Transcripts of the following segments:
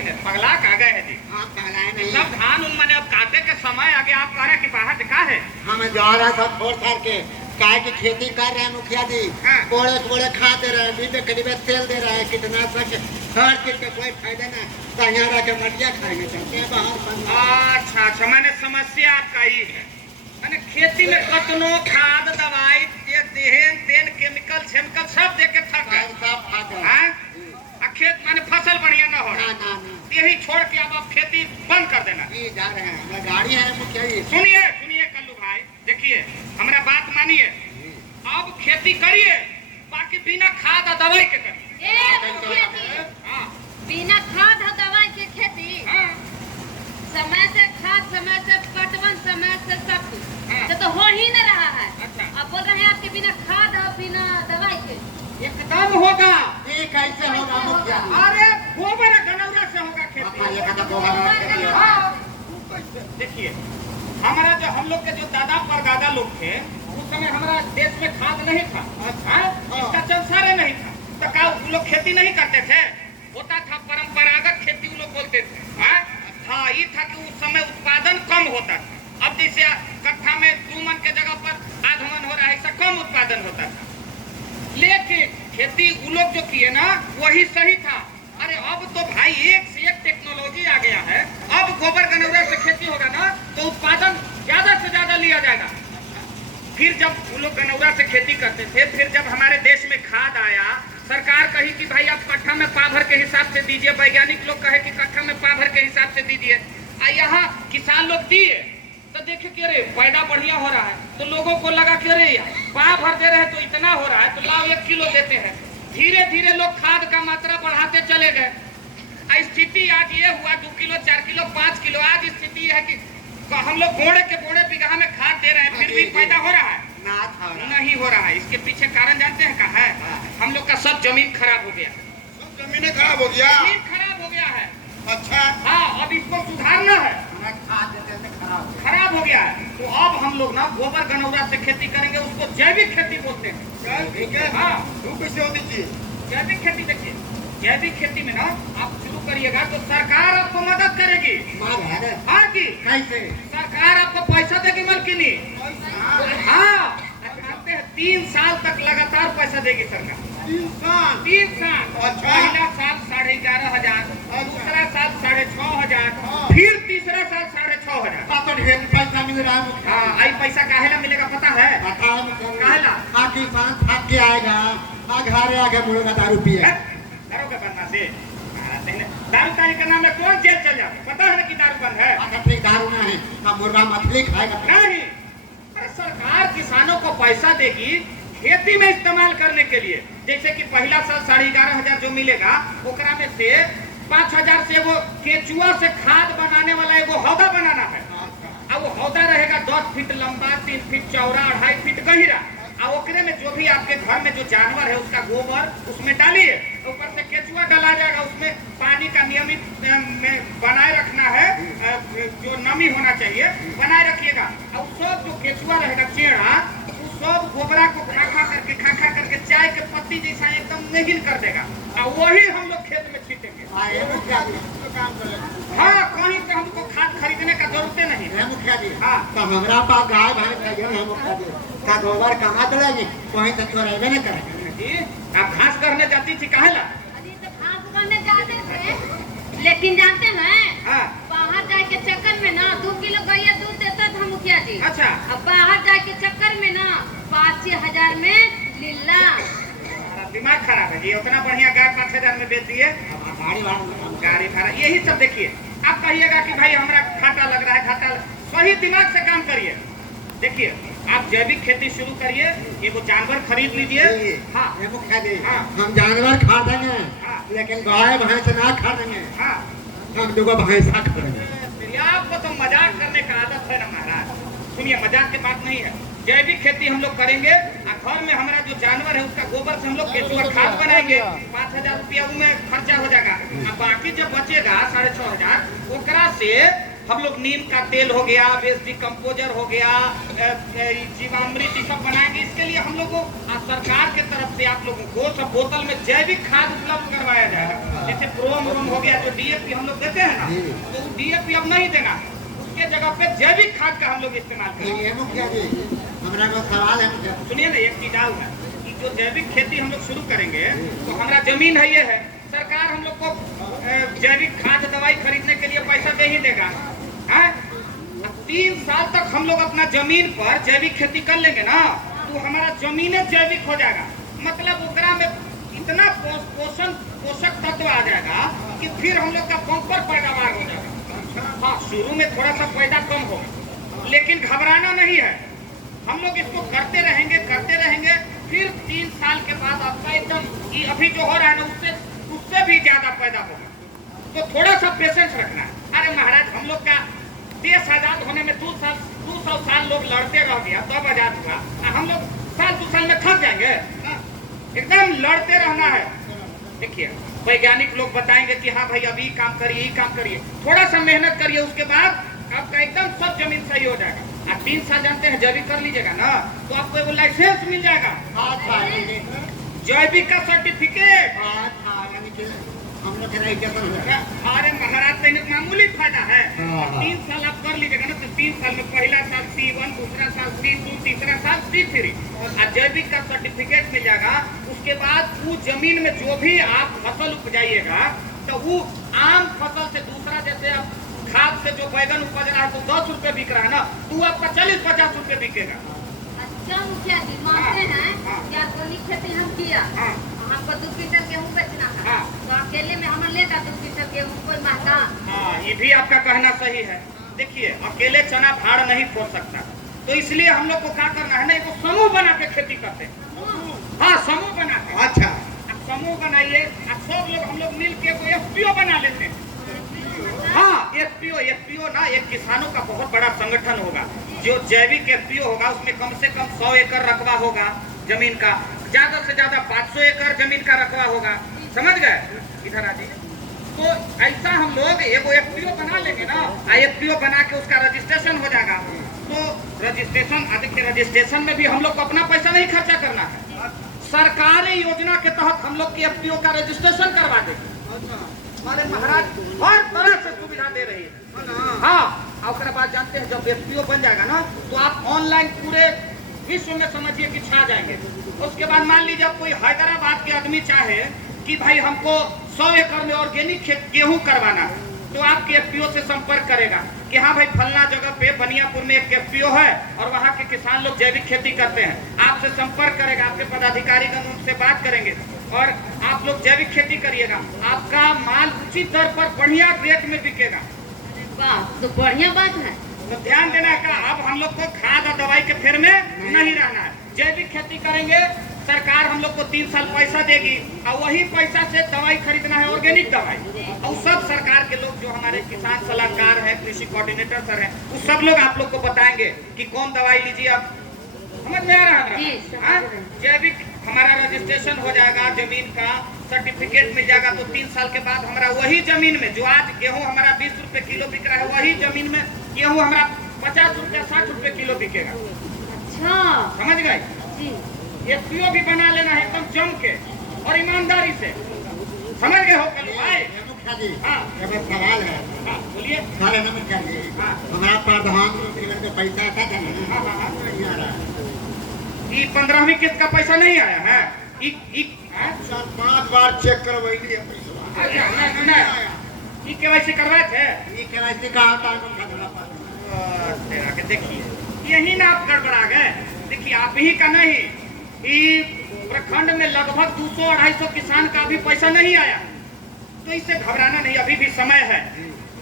है पगला का गए है जी। आप पगलाए नहीं। सब धान उन मैंने अब काटे के समय आगे आप कह रहे हैं कि बाहर दिखा है। हम जा रहा था छोड़ छाड़ के काय की खेती कर रहे हैं मुखिया जी। हाँ। बोले खाद दे रहे हैं, बीबे करीबे तेल दे रहे हैं, कीटनाशक हर चीज का कोई फायदा ना। तो यहाँ रह के मटिया खाएंगे चाहते हैं बाहर। अच्छा मैंने समस्या आपका ही है। मैंने खेती में कतनो खाद दवाई तेल केमिकल शेमिकल सब दे के थक गए। सब फायदा हाँ? खेत माने फसल बढ़िया न हो ना। यही छोड़ के अब आप खेती बंद कर देना। जी जा रहे हैं, गाड़ी है मुखिया जी। सुनिए कल्लू भाई, देखिए हमारा बात मानिए, अब खेती करिए बाकी बिना खाद और दवाई के करिए। हाँ। बिना खाद और दवाई के खेती। हाँ। समय से खाद, समय से पटवन, समय से सब कुछ। हाँ। तो हो ही न रहा है। अच्छा। अब बोल रहे हैं आपके बिना खाद और बिना दवाई के एकदम होगा। ये कैसे होगा मुखिया जी? अरे गोबर गनौरा से होगा खेती। ये कहता गोबर। हाँ। देखिए हमारा जो हम लोग के जो दादा परदादा लोग थे उस समय हमारा देश में खाद नहीं था। अच्छा। इसका संसार नहीं था तो क्या वो लोग खेती नहीं करते थे? होता था परंपरागत खेती वो लोग बोलते थे। हाँ ये था कि उस समय उत्पादन कम होता था। अब जैसे कट्ठा में 2 मन के जगह पर आध मन हो रहा है, ऐसा कम उत्पादन होता था। लेकिन खेती वो लोग जो किए ना वही सही था। अरे अब तो भाई एक से एक टेक्नोलॉजी आ गया है। अब गोबर गनौरा से खेती होगा ना तो उत्पादन ज्यादा से ज्यादा लिया जाएगा। फिर जब वो लोग गनौरा से खेती करते थे, फिर जब हमारे देश में खाद आया, सरकार कही कि भाई आप कट्ठा में पा भर के हिसाब से दीजिए, वैज्ञानिक लोग कहे कि कट्ठा में पा भर के हिसाब से दीजिए। यहाँ किसान लोग दिए तो देखे कि अरे पैदा बढ़िया हो रहा है, तो लोगों को लगा कि अरे यार पा भर दे रहे हैं तो इतना हो रहा है तो लाओ 1 किलो देते हैं। धीरे धीरे लोग खाद का मात्रा बढ़ाते चले गए। स्थिति आज ये हुआ 2 किलो 4 किलो 5 किलो। आज स्थिति है कि हम लोग बोड़े के बोड़े बीघा में खाद दे रहे हैं, फिर भी पैदा हो रहा है नहीं हो रहा है। इसके पीछे कारण जानते हैं क्या है? हम लोग का सब जमीन खराब हो गया। सब जमीनें खराब हो गया। जमीन खराब हो गया है। अच्छा। हाँ, अब इसको सुधारना है। खराब हो गया है तो अब हम लोग ना गोबर गनौरा से खेती करेंगे, उसको जैविक खेती बोलते हैं। ठीक है। हाँ। वो कैसे होती जी? जैविक खेती देखिए, जैविक खेती में ना आप शुरू करिएगा तो सरकार आपको मदद करेगी। हाँ जी। कैसे? सरकार आपको पैसा देगी मलकिनी। हाँ, 3 साल तक लगातार पैसा देगी सरकार। 3 साल? 3 साल। अच्छा। पहला साल 11,500, दूसरा साल 6,500, फिर तीसरा साल 6,500। तो ढेर पैसा मिल रहा है। हाँ, आई पैसा काहेला मिलेगा पता है? काहेला? किसान थक के आएगा, घर आगे मुड़ेगा दारू पिए। दारू का बनना से दारू तारी का नाम में कौन जेल चल जाता? पता है ना कि दारू बंद है। ठीक दारू नहीं, मुर्गा मछली खाएगा नहीं। अरे सरकार किसानों को पैसा देगी खेती में इस्तेमाल करने के लिए। जैसे कि पहला साल 11,500 जो मिलेगा ओकरा में से 5,000 से वो केचुआ से खाद बनाने वाला एगो हौदा बनाना है। अब वो हौदा रहेगा 10 फीट लंबा, 3 फीट चौड़ा, 2.5 फीट गहरा। और ओकरे में जो भी आपके घर में जो जानवर है उसका गोबर उसमें डालिए। ऊपर से केचुआ डाला जाएगा। उसमें पानी का नियमित बनाए रखना है, जो नमी होना चाहिए बनाए रखिएगा। और सब जो केचुआ रहेगा चेड़ा, सब गोबरा को खा खा करके चाय के पत्ती जैसा एकदम नहीन कर देगा और वही हम लोग खेत में छीटेंगे। हाँ, कहीं पे हमको खाद खरीदने का जरूरत नहीं है मुखिया जी। हाँ। तो हमारा पास गाय भैंस है मुखिया जी, का गोबर कहाँ चलेगी? कहीं तो चोरेबे नहीं करेंगे। आप घास करने जाती थी काहेला? अभी तो घास करने जाते थे, लेकिन जानते हैं हाँ। बाहर जाए के चक्कर में ना 2 किलो गैया दूध देता था मुखिया जी। अच्छा। अब बाहर जाए के चक्कर में ना 5-6 हजार में लीला। दिमाग खराब है जी। उतना बढ़िया गाय 5,000 में बेच दिए। गाड़ी भाड़ा यही सब देखिए। आप कहिएगा कि भाई हमारा घाटा लग रहा है, घाटा सही दिमाग से काम करिए। देखिए आप जैविक खेती शुरू करिए, एगो जानवर खरीद लीजिए। हाँ। मुखिया जी। हाँ। हम जानवर खा देंगे। हाँ। लेकिन गाय भैंस ना खा देंगे। हाँ। हम 2 भैंसा खाएंगे। आपको तो मजाक करने का आदत है ना महाराज। सुनिए, मजाक की बात नहीं है। जैविक खेती हम लोग करेंगे और घर में हमारा जो जानवर है उसका गोबर से हम लोग केचुआ खाद बनाएंगे। 5,000 रुपया में खर्चा हो जाएगा और बाकी जब बचेगा 6,500 ओकरा से हम लोग नीम का तेल हो गया, वेस्ट डिकम्पोजर हो गया, जीवामृत ये सब बनाएंगे। इसके लिए हम लोग को सरकार के तरफ से आप लोगों को सब बोतल में जैविक खाद उपलब्ध करवाया जाएगा। जैसे ब्रोम हो गया, जो डीएपी हम लोग देते हैं ना, तो डीएपी अब नहीं देना, उसके जगह पे जैविक खाद का हम लोग इस्तेमाल करेंगे। हमारा को सवाल है, सुनिए ना, एक चीज और है कि जो जैविक खेती हम लोग शुरू करेंगे तो हमारा जमीन है, ये है, सरकार हम लोग को जैविक खाद दवाई खरीदने के लिए पैसा दे ही देगा। 3 साल तक हम लोग अपना जमीन पर जैविक खेती कर लेंगे ना, तो हमारा जमीने जैविक हो जाएगा। मतलब ओकरा में इतना पोषक तत्व आ जाएगा कि फिर हम लोग का बम्पर पैदावार हो जाएगा। हाँ, शुरू में थोड़ा सा पैदा कम होगा, लेकिन घबराना नहीं है। हम लोग इसको करते रहेंगे, फिर 3 साल के बाद आपका एकदम ये अभी जो हो रहा है ना, उससे भी ज्यादा पैदा होगा। तो थोड़ा सा पेशेंस रखना है। अरे महाराज, हम लोग का देश आजाद होने में 200 साल लोग लड़ते रह गया, तब आजाद हुआ। हम लोग साल 2 साल में थक जाएंगे? एकदम लड़ते रहना है। देखिए, वैज्ञानिक लोग बताएंगे कि हाँ भाई, अभी काम करिए, थोड़ा सा मेहनत करिए, उसके बाद आपका एकदम सब जमीन सही हो जाएगा। 3 साल जानते हैं जैविक कर लीजिएगा ना, तो आपको वो लाइसेंस मिल जाएगा, जैविक का सर्टिफिकेट। हम लोग अरे महाराज, तो मामूली फायदा है। 3 साल आप कर लीजिएगा ना, तो 3 साल में पहला साल C1, दूसरा साल C2, तीसरा साल C3 और जैविक का सर्टिफिकेट मिल जाएगा। उसके बाद वो जमीन में जो भी आप फसल उपजाइएगा, तो वो आम फसल से दूसरा, जैसे आप खाद से जो बैगन उपज रहा है तो 10 रुपए बिक रहा है ना, तो आपका 40-50 रुपए बिकेगा। अच्छा मुखिया जी, मानते हैं कि ऑर्गेनिक खेती हम किया, हमको 2 क्विंटल गेहूँ बेचना था, तो अकेले में हम लेगा 2 क्विंटल गेहूँ, कोई महंगा? हाँ, ये भी आपका कहना सही है। देखिए, अकेले चना भाड़ नहीं फोड़ सकता, तो इसलिए हम लोग को क्या करना है ना, एक समूह बना के खेती करते हैं। हाँ, समूह बना के। अच्छा, समूह बनाइए, सब लोग हम लोग मिल के FPO बना लेते हैं। हाँ, FPO ना एक किसानों का बहुत बड़ा संगठन होगा। जो जैविक FPO होगा, उसमें कम से कम 100 एकड़ रकबा होगा जमीन का, ज्यादा से ज्यादा 500 एकड़ जमीन का रकबा होगा। समझ गए? इधर आ जाइए। तो ऐसा हम लोग एगो FPO बना लेंगे ना, FPO बना के उसका रजिस्ट्रेशन हो जाएगा। तो रजिस्ट्रेशन में भी हम लोग को अपना पैसा नहीं खर्चा करना है, सरकारी योजना के तहत हम लोग की FPO का रजिस्ट्रेशन करवा देंगे। हमारे महाराज हर तरह से सुविधा दे रही है। हाँ, और बाद जानते हैं, जब FPO बन जाएगा ना, तो आप ऑनलाइन पूरे विश्व में समझिए कि छा जाएंगे। उसके बाद मान लीजिए आप कोई हैदराबाद के आदमी चाहे कि भाई हमको 100 एकड़ में ऑर्गेनिक गेहूं करवाना है, तो आपके FPO से संपर्क करेगा कि हाँ भाई, फलना जगह पे बनियापुर में एक FPO है और वहाँ के किसान लोग जैविक खेती करते हैं। आपसे संपर्क करेगा, आपके पदाधिकारीगण उनसे बात करेंगे और आप लोग जैविक खेती करिएगा। आपका माल उचित दर पर बढ़िया रेट में बिकेगा। वाह, तो बढ़िया बात है। तो ध्यान देना का, अब हम लोग को खाद और दवाई के फेर में नहीं रहना है। जैविक खेती करेंगे, सरकार हम लोग को 3 साल पैसा देगी और वही पैसा से दवाई खरीदना है, ऑर्गेनिक दवाई। और सब सरकार के लोग, जो हमारे किसान सलाहकार हैं, कृषि कोऑर्डिनेटर सर हैं, वो सब लोग आप लोग को बताएंगे कि कौन दवाई लीजिए। आप समझ में आ रहा है? जैविक हमारा रजिस्ट्रेशन हो जाएगा, जमीन का सर्टिफिकेट मिल जाएगा, तो 3 साल के बाद हमारा वही जमीन में, जो आज गेहूं हमारा 20 रुपए किलो बिक रहा है, वही जमीन में गेहूं हमारा 50 रुपया 60 रुपए किलो बिकेगा। अच्छा, समझ गए? FPO भी बना लेना है एकदम जम के और ईमानदारी से। समझ गए हो कल भाई? हाँ, सवाल है। हाँ, बोलिए। सारे नंबर चाहिए। हमारा प्रधानमंत्री का पैसा आता था ना, नहीं आ रहा है। ये 15वीं किस्त का पैसा नहीं आया है? 4-5 बार चेक करवाइए पैसा। अच्छा, KYC करवाए थे? KYC का होता है। देखिए, यही ना आप गड़बड़ा गए। देखिए, आप ही का नहीं, प्रखंड में लगभग 200-250 किसान का अभी पैसा नहीं आया। तो इससे घबराना नहीं, अभी भी समय है,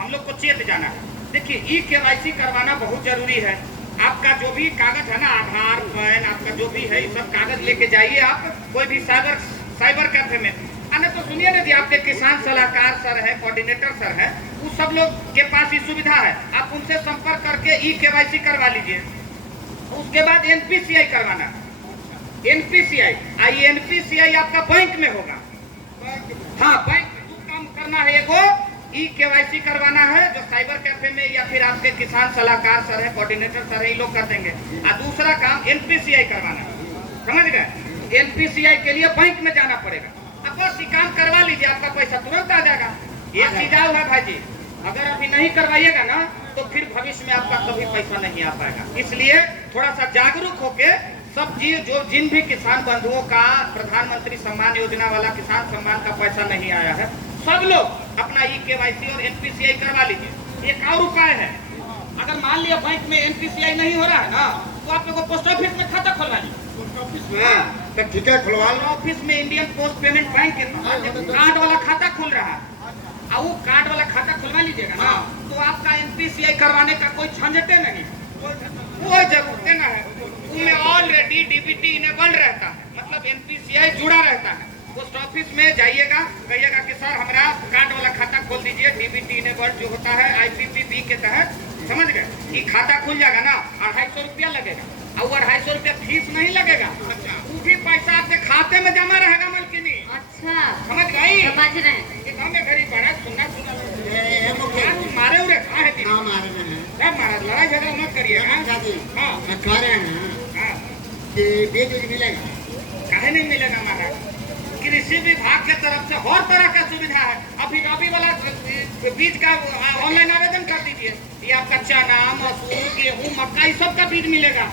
हम लोग को चेत जाना है। देखिए, KYC करवाना बहुत जरूरी है। आपका जो भी कागज है ना, आधार, पैन, आपका जो भी है, ये सब कागज लेके जाइए आप कोई भी साइबर कैफे में। अन्य तो सुनिए ना जी, आपके किसान सलाहकार सर है, कोऑर्डिनेटर सर है, उस सब लोग के पास ये सुविधा है। आप उनसे संपर्क करके KYC करवा लीजिए। उसके बाद NPCI करवाना, NPCI आपका बैंक में होगा। हाँ, बैंक में काम करना है। एगो ई KYC करवाना है जो साइबर कैफे में या फिर आपके किसान सलाहकार सर है, कोऑर्डिनेटर सर है, ये लोग कर देंगे। और दूसरा काम NPCI करवाना है, समझ गए? NPCI के लिए बैंक में जाना पड़ेगा। अब बस ये काम करवा लीजिए, आपका पैसा तुरंत आ जाएगा। ये चीज आओ है भाई जी, अगर अभी नहीं करवाइएगा ना तो फिर भविष्य में आपका कभी पैसा नहीं आ पाएगा। इसलिए थोड़ा सा जागरूक होके सब चीज जो जिन भी किसान बंधुओं का प्रधानमंत्री सम्मान योजना वाला किसान सम्मान का पैसा नहीं आया है, सब लोग अपना KYC और NPCI करवा लीजिए। एक और उपाय है, अगर मान लिया बैंक में NPCI नहीं हो रहा है ना तो आप लोग पोस्ट ऑफिस में खाता खुलवा लीजिए। पोस्ट ऑफिस में तो ठीक है, खुलवा लो। ऑफिस में इंडियन पोस्ट पेमेंट बैंक के कार्ड वाला खाता खुल रहा है, और वो कार्ड वाला खाता खुलवा लीजिएगा ना तो आपका NPCI करवाने का कोई झंझटे नहीं, कोई जरूरत ना है। उनमें ऑलरेडी DBT इनेबल्ड रहता है, मतलब NPCI जुड़ा रहता है। पोस्ट ऑफिस में जाइएगा, कहिएगा कि सर हमारा कार्ड वाला खाता खोल दीजिए, DBT इनेबल्ड जो होता है IPPB के तहत, समझ गए? ये खाता खुल जाएगा ना, 250 रुपया लगेगा, और 250 रुपया फीस नहीं लगेगा। वो भी पैसा आपके खाते में जमा रहेगा मलकिनी। अच्छा, समझ गई? समझ रहे हैं। ये गाँव में गरीब बड़ा सुनना ये मुखिया जी, मारे उरे कहा है दिन? हाँ मारे हैं। सब महाराज लड़ाई झगड़ा मत करिए। मुखिया जी, हाँ कह रहे हैं हाँ, कि बीज उज मिलेगा। काहे नहीं मिलेगा महाराज? कृषि विभाग के तरफ से हर तरह का सुविधा है। अभी रबी वाला बीज का ऑनलाइन आवेदन कर दीजिए, ये आपका चना, मसूर, गेहूँ, मक्का, ये सब का बीज मिलेगा।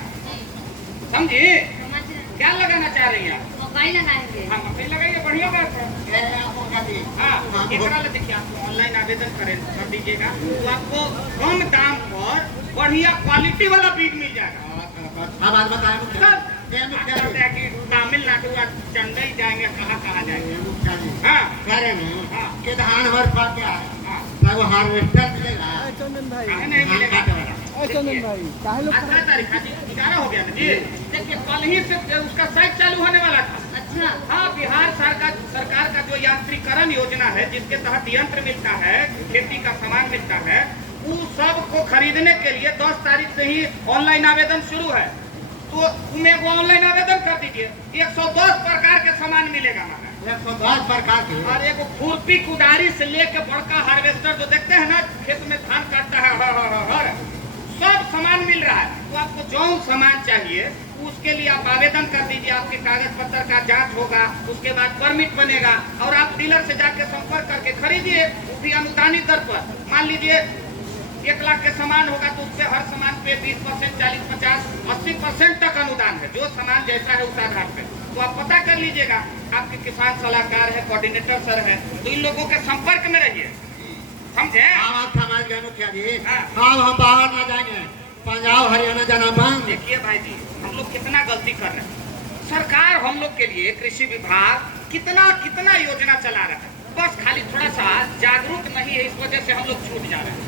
समझे? समझ रहे हैं। क्या लगाना चाह रही हैं? मकई लगाएंगे। हाँ मकई लगाइए, बढ़िया बात है। मुखिया जी, हाँ, एकरा ले देखिए, आप ऑनलाइन आवेदन कर दीजिएगा तो आपको कम दाम पर बढ़िया क्वालिटी वाला बीज मिल जाएगा। अब बात बताएं मुखिया सब जी। मुखिया कहते जी, हैं कि तमिलनाडु या चेन्नई जाएंगे, कहाँ जाएंगे। मुखिया जी, हाँ कह रहे हैं हाँ कि धान हमारे पास क्या है, हाँ, ना वो हार्वेस्टर मिलेगा। चंदन भाई, काहे नहीं मिलेगा? चंदन भाई, काहे लोग 18 तारीख आज 11 हो गया ना जी। देखिए कल ही से उसका साइट चालू होने वाला था। अच्छा, हाँ, बिहार सरकार का जो यांत्रिकरण योजना है, जिसके तहत यंत्र मिलता है, खेती का सामान मिलता है, उन सब को खरीदने के लिए 10 तारीख से ही ऑनलाइन आवेदन शुरू है। तो उन्हें वो ऑनलाइन आवेदन कर दीजिए, 110 प्रकार के सामान मिलेगा हमारा। 110 प्रकार के। और एक खुरपी कुदारी से लेके बड़का हार्वेस्टर जो देखते हैं ना, खेत में धान काटता है, सब सामान मिल रहा है। तो आपको जो सामान चाहिए उसके लिए आप आवेदन कर दीजिए, आपके कागज पत्र का जांच होगा, उसके बाद परमिट बनेगा और आप डीलर से जाके संपर्क करके खरीदिए, वो भी अनुदानित दर पर। मान लीजिए 1 लाख के सामान होगा तो उससे हर सामान पे 20%, 40, 50, 80% तक अनुदान है, जो सामान जैसा है उस आधार पे। तो आप पता कर लीजिएगा, आपके किसान सलाहकार है, कोऑर्डिनेटर सर है, तो इन लोगों के संपर्क में रहिए, समझे? आप समझ गए मुखिया जी। हाँ। अब हम बाहर ना जाएंगे, पंजाब हरियाणा जाना बंद। देखिए भाई जी, हम लोग कितना गलती कर रहे हैं। सरकार हम लोग के लिए, कृषि विभाग कितना योजना चला रहा है, बस खाली थोड़ा सा जागरूक नहीं है, इस वजह से हम लोग छूट जा रहे हैं।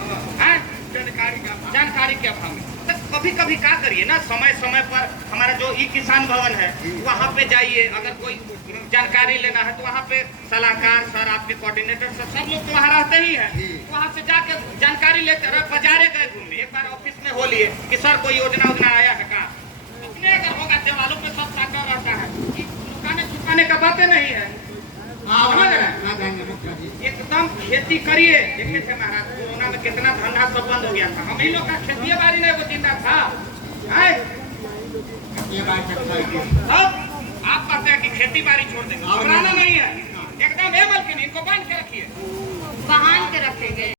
जानकारी के अभाव में। तो कभी क्या करिए ना, समय पर हमारा जो किसान भवन है वहाँ पे जाइए, अगर कोई जानकारी लेना है तो वहाँ पे सलाहकार सर, आपके कोऑर्डिनेटर सर, सब लोग तो वहाँ रहते ही है। वहाँ से जाके जानकारी लेते रहे, बाजारे गए घूमने, एक बार ऑफिस में हो लिए कि सर कोई योजना आया है का, अपने अगर होगा देवालों पे सब साटा रहता है, लुकाने छुपाने का बातें नहीं है। समझ रहे हैं? ना जाएंगे मुखिया जी। एकदम खेती करिए। देखे थे महाराज, कोरोना में कितना धंधा सब बंद हो गया था, हम ही लोग का खेती बाड़ी नहीं वो जिंदा था। ये बात सच्चाई है। अब आप कहते हैं कि खेती बाड़ी छोड़ देंगे, घबराना नहीं है, एकदम एमल के नहीं, इनको बांध के रखिए। बांध के रखेंगे।